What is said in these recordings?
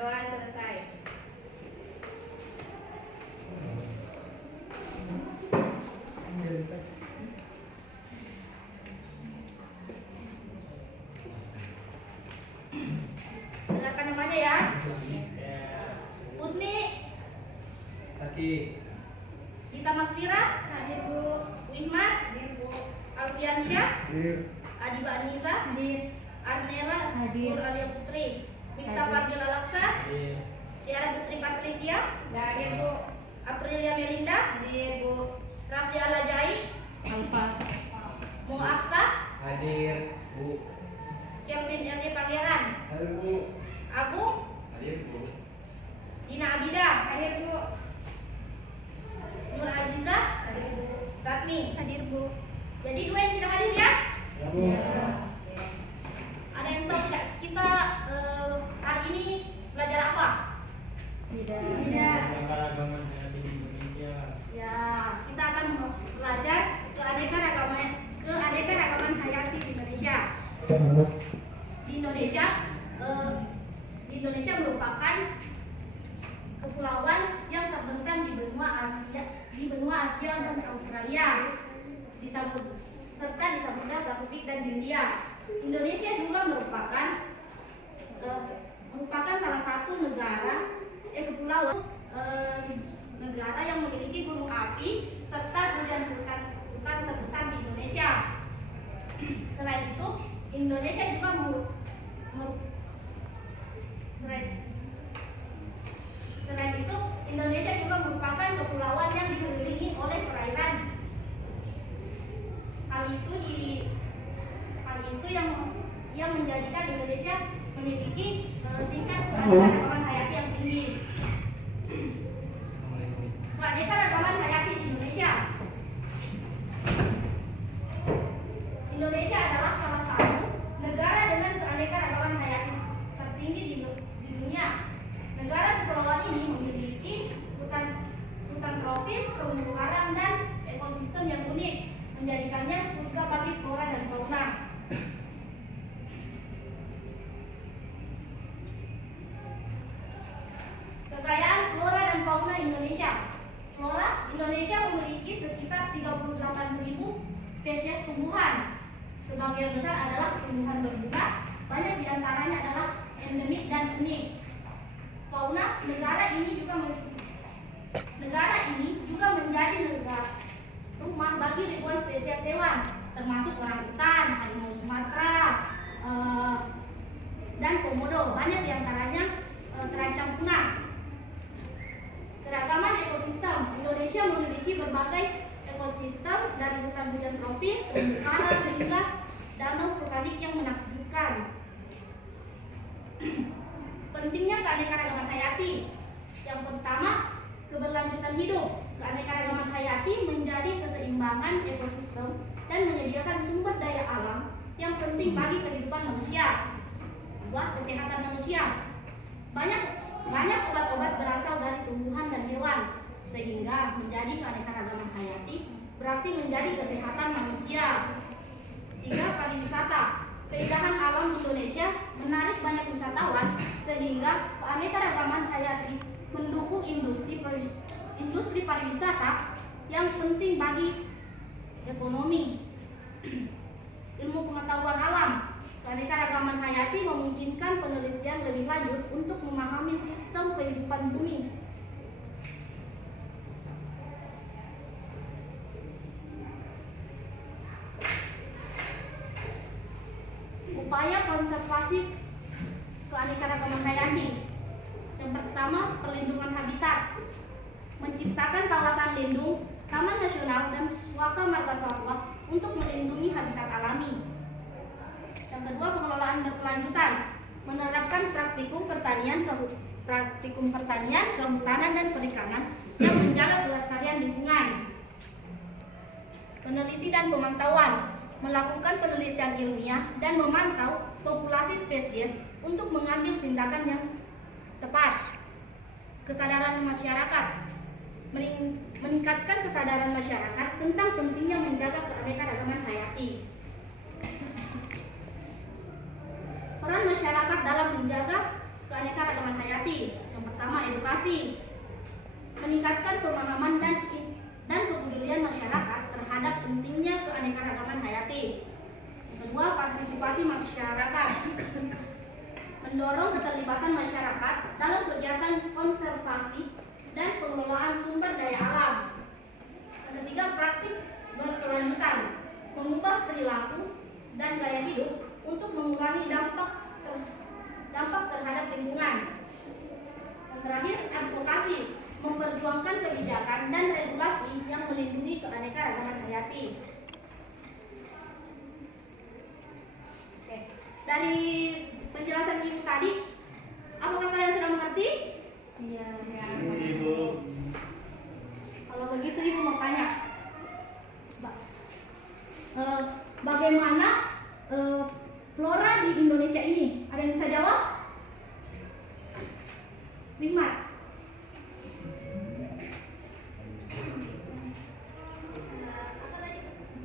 Berdoa selesai. Dengarkan namanya ya. Husni Kaki. Gita Makfira. Hadir Bu. Wihmat. Hadir Bu. Alfiansyah. Hadir. Adiba Anissa. Hadir. Arnela. Hadir. Nur Alia Putri. Mifta Hadir. Fardila Laksa. Hadir. Tiara Putri Patricia. Hadir Bu. Aprilia Melinda. Hadir Bu. Rafli Alajai. Alfa. Mo Aksa. Hadir, Bu. Kelvin Erni Pangeran. Hadir, Bu. Agung. Hadir, Bu. Dina Abida. Hadir Bu. Nur Aziza. Hadir Bu. Ratmi. Hadir Bu. Jadi dua yang tidak hadir ya. Ya, Bu. Ada yang tahu tidak kita hari ini belajar apa? Tidak. Keanekaragaman hayati Indonesia. Ya, kita akan belajar keanekaragaman hayati di Indonesia. Di Indonesia merupakan kepulauan yang terbentang di benua Asia dan Australia, serta di Samudra Pasifik dan Hindia. Indonesia juga merupakan salah satu kepulauan negara yang memiliki gunung api serta hutan terbesar di Indonesia. Selain itu, Indonesia juga merupakan kepulauan yang dikelilingi oleh perairan. Hal itu yang menjadikan Indonesia memiliki tingkat keanekaragaman hayati yang tinggi. Keanekaragaman hayati di Indonesia. Indonesia adalah salah satu negara dengan keanekaragaman hayati tertinggi di dunia. Negara kepulauan ini memiliki hutan tropis, terumbu karang, dan ekosistem yang unik, menjadikannya surga bagi flora dan fauna. Kekayaan flora dan fauna Indonesia. Flora Indonesia memiliki sekitar 38.000 spesies tumbuhan. Sebagian besar adalah tumbuhan berbunga, banyak diantaranya adalah endemik dan unik. Fauna negara ini juga menjadi rumah bagi ribuan spesies hewan, termasuk orangutan, harimau Sumatera, dan komodo. Banyak diantaranya terancam punah. Keragaman ekosistem. Indonesia memiliki berbagai ekosistem dari hutan tropis, terumbu karang hingga danau vulkanik yang menakjubkan. Pentingnya keanekaragaman hayati. Yang pertama, keberlanjutan hidup. Keanekaragaman hayati menjadi keseimbangan ekosistem dan menyediakan sumber daya alam yang penting bagi kehidupan manusia. Dua, kesehatan manusia. Banyak obat-obat berasal dari tumbuhan dan hewan, sehingga menjadi keanekaragaman hayati berarti menjadi kesehatan manusia. Tiga, pariwisata. Keindahan alam Indonesia menarik banyak wisatawan, sehingga keanekaragaman hayati mendukung industri pariwisata yang penting bagi ekonomi. Ilmu pengetahuan alam. Keanekaragaman hayati memungkinkan penelitian lebih lanjut untuk memahami sistem kehidupan bumi. Upaya konservasi keanekaragaman hayati. Yang pertama, perlindungan habitat. Menciptakan kawasan lindung, taman nasional, dan suaka marga satwa untuk melindungi habitat alami. Yang kedua, pengelolaan berkelanjutan. Menerapkan praktikum pertanian, kehutanan, dan perikanan yang menjaga kelestarian lingkungan. Peneliti dan pemantauan. Melakukan penelitian ilmiah dan memantau populasi spesies untuk mengambil tindakan yang tepat. Kesadaran masyarakat. Meningkatkan kesadaran masyarakat tentang pentingnya menjaga keanekaragaman hayati. Peran masyarakat dalam menjaga keanekaragaman hayati. Yang pertama, edukasi, meningkatkan pemahaman dan kepedulian masyarakat terhadap pentingnya keanekaragaman hayati. Yang kedua, partisipasi masyarakat, mendorong keterlibatan masyarakat dalam kegiatan konservasi dan pengelolaan sumber daya alam. Yang ketiga, praktik berkelanjutan, mengubah perilaku dan gaya hidup untuk mengurangi dampak terhadap lingkungan. Yang terakhir, advokasi, memperjuangkan kebijakan dan regulasi yang melindungi keanekaragaman hayati. Oke. Dari penjelasan Ibu tadi, apakah kalian sudah mengerti? Iya. Ibu. Kalau begitu Ibu mau tanya, bagaimana flora di Indonesia ini? Ada yang bisa jawab? Bigmat.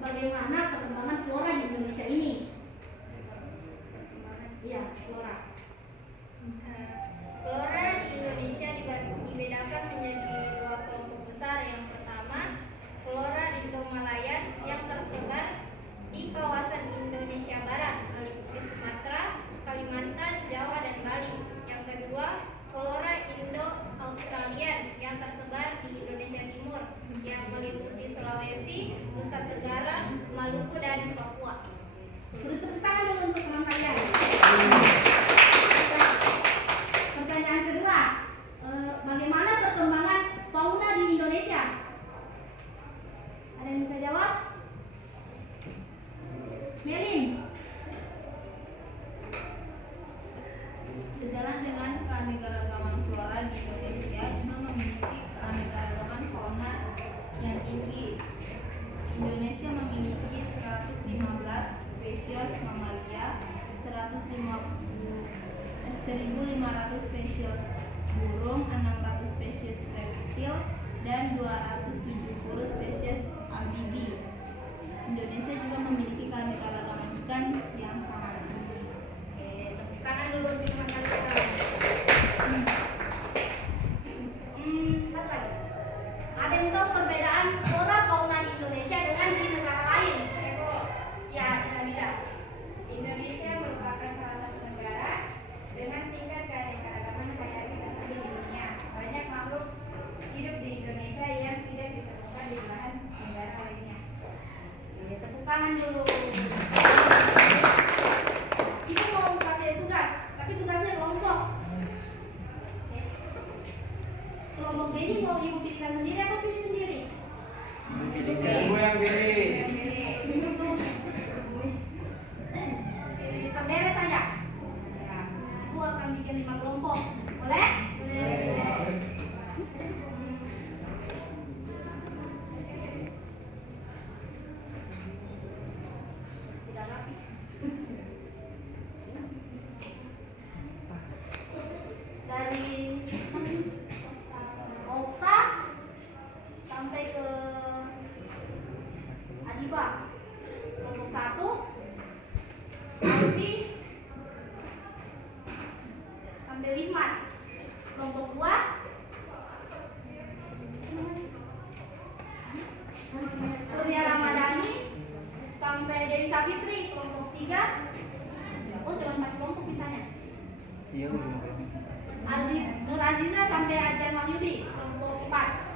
Bagaimana perkembangan flora di Indonesia ini? Iya, flora. Flora di Indonesia dibedakan menjadi dua kelompok besar. Yang pertama, flora Indomalayan yang tersebar di kawasan Indonesia Barat, meliputi Sumatera, Kalimantan, Jawa, dan Bali. Yang kedua, flora Indo-Australian yang tersebar di Indonesia Timur, yang meliputi Sulawesi, Nusa Tenggara, Maluku, dan Papua. Beri tepuk tangan dulu untuk teman kalian. Pertanyaan kedua, bagaimana perkembangan fauna di Indonesia? Ada yang bisa jawab? Melin. Sejalan dengan keanekaragaman flora di Indonesia juga memiliki keanekaragaman fauna yang tinggi. Indonesia memiliki 115 spesies mamalia, 1.500 spesies burung, 600 spesies reptil, dan 270 spesies amfibi. Indonesia juga memiliki keanekaragaman ikan yang sangat tinggi. Oke, tepuk tangan dulu untuk teman kalian. Satu lagi. Ada yang tahu perbedaan flora fauna di Indonesia dengan di negara lain? Ya, Nabila. Indonesia merupakan salah satu negara dengan tingkat keanekaragaman hayati tertinggi di dunia. Banyak makhluk hidup di Indonesia yang tidak ditemukan di belahan negara lainnya. Oke, tepuk tangan dulu. Ibu mau kasih tugas, tapi tugasnya kelompok. Oke. Kelompok ini mau Ibu pilihkan sendiri atau pilih sendiri? Ibu yang pilih. Berderet saja. Ibu akan bikin 5 kelompok. Boleh? Tidak rapi. Dari Okta sampai ke Adiba. Kelompok 1 Alfi sampai Wihmat. Kelompok 2 Surya Ramadhani sampai Dewi Savitri. Kelompok 3 oh cuma 4 kelompok misalnya. Iya, udah. Nur Aziza sampai Adrian Wahyudi. Kelompok 4